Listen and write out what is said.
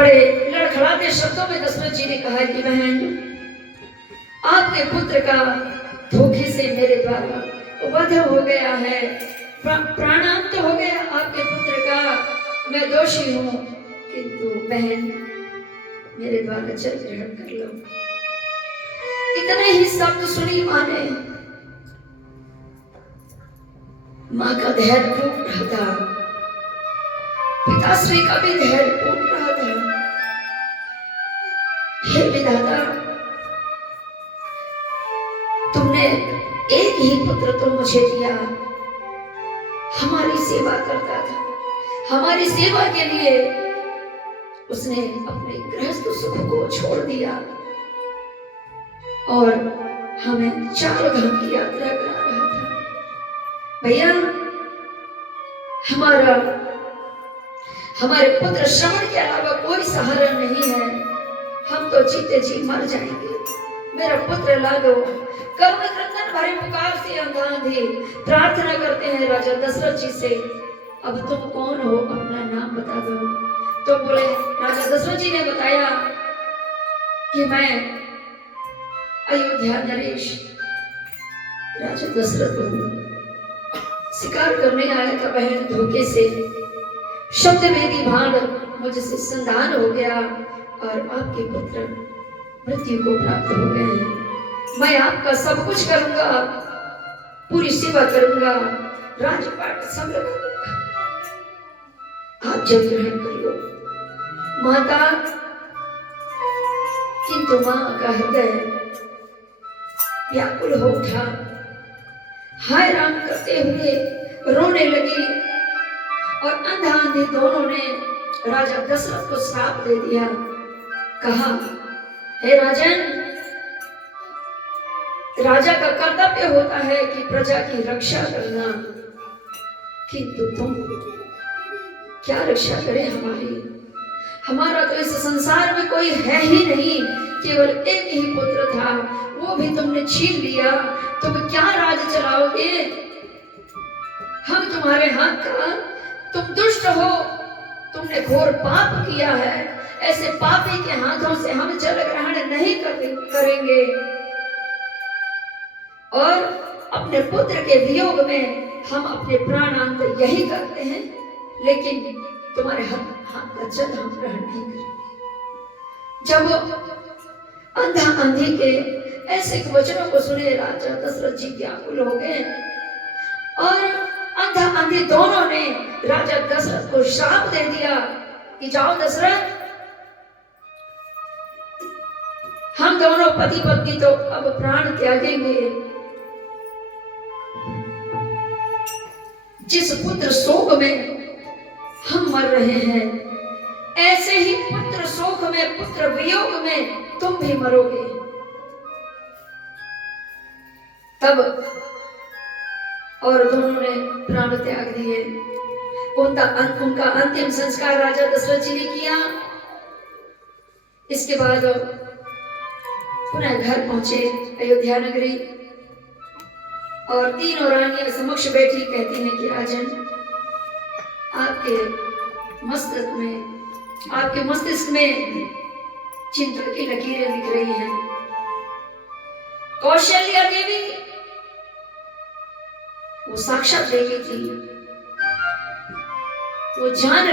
बड़े लड़खड़ाते शब्दों में दशरथ जी ने कहा कि बहन, आपके पुत्र का धोखे से मेरे द्वारा वध हो गया है, प्राणांत हो गया आपके पुत्र का, मैं दोषी हूं, किंतु बहन मेरे द्वारा जल ग्रहण कर लो। इतने ही शब्द सुनी मां ने, मां का धैर्य टूट रहा था, पिताश्री का भी धैर्य टूट रहा था। हे विधाता, तुमने एक ही पुत्र तो मुझे दिया, हमारी सेवा करता था, हमारी सेवा के लिए उसने अपने गृहस्थ सुख को छोड़ दिया और हमें 4 धाम की यात्रा करा रहा था। भैया, हमारे पुत्र श्रवण के अलावा कोई सहारा नहीं है, हम तो जीते जी मर जाएंगे, मेरा पुत्र ला दो। करुण क्रंदन भरे पुकार से अंधांधे प्रार्थना करते हैं राजा दशरथ जी से, अब तुम कौन हो, अपना नाम बता दो। तो बोले, राजा दशरथ जी ने बताया कि मैं अयोध्या नरेश राजा दशरथ हूं, शिकार करने आया था बहन, धोखे से शब्द वेदी भाण मुझसे संधान हो गया और आपके पुत्र मृत्यु को प्राप्त हो गए हैं। मैं आपका सब कुछ करूंगा, पूरी सेवा करूंगा, राजपाट सब रखूंगा, आप जल ग्रहण कर लो माता। किंतु मां का हृदय व्याकुल हो उठा, हाय राम करते हुए रोने लगी और अंधा अंधी दोनों ने राजा दशरथ को श्राप दे दिया। कहा, हे राजन, राजा का कर्तव्य होता है कि प्रजा की रक्षा करना, किंतु तुम क्या रक्षा करे हमारी, हमारा तो इस संसार में कोई है ही नहीं, केवल एक ही पुत्र था, वो भी तुमने छीन लिया, तुम क्या राज चलाओगे, हम तुम्हारे हाथ का, तुम दुष्ट हो, तुमने घोर पाप किया है, ऐसे पापी के हाथों से हम जल ग्रहण नहीं करेंगे और अपने पुत्र के वियोग में हम अपने प्राणांत यही करते हैं, लेकिन तुम्हारे हाथ का जल हम ग्रहण नहीं करेंगे। जब अंधा अंधी के ऐसे वचनों को सुने राजा दशरथ जी व्याकुल हो गए और अंधा अंधी दोनों ने राजा दशरथ को श्राप दे दिया कि जाओ दशरथ, हम दोनों पति पत्नी तो अब प्राण त्यागेंगे, जिस पुत्र शोक में हम मर रहे हैं, ऐसे ही पुत्र शोक में, पुत्र वियोग में तुम भी मरोगे। तब और दोनों ने प्राण त्याग दिए। उनका अंतिम संस्कार राजा दशरथ जी ने किया। इसके बाद पुनः घर पहुंचे अयोध्या नगरी और तीनों रानियां समक्ष बैठी कहती हैं कि राजन, आपके मस्तिष्क में चिंता की लकीरें दिख रही हैं। कौशल्या देवी वो साक्षात देवी थी, वो जान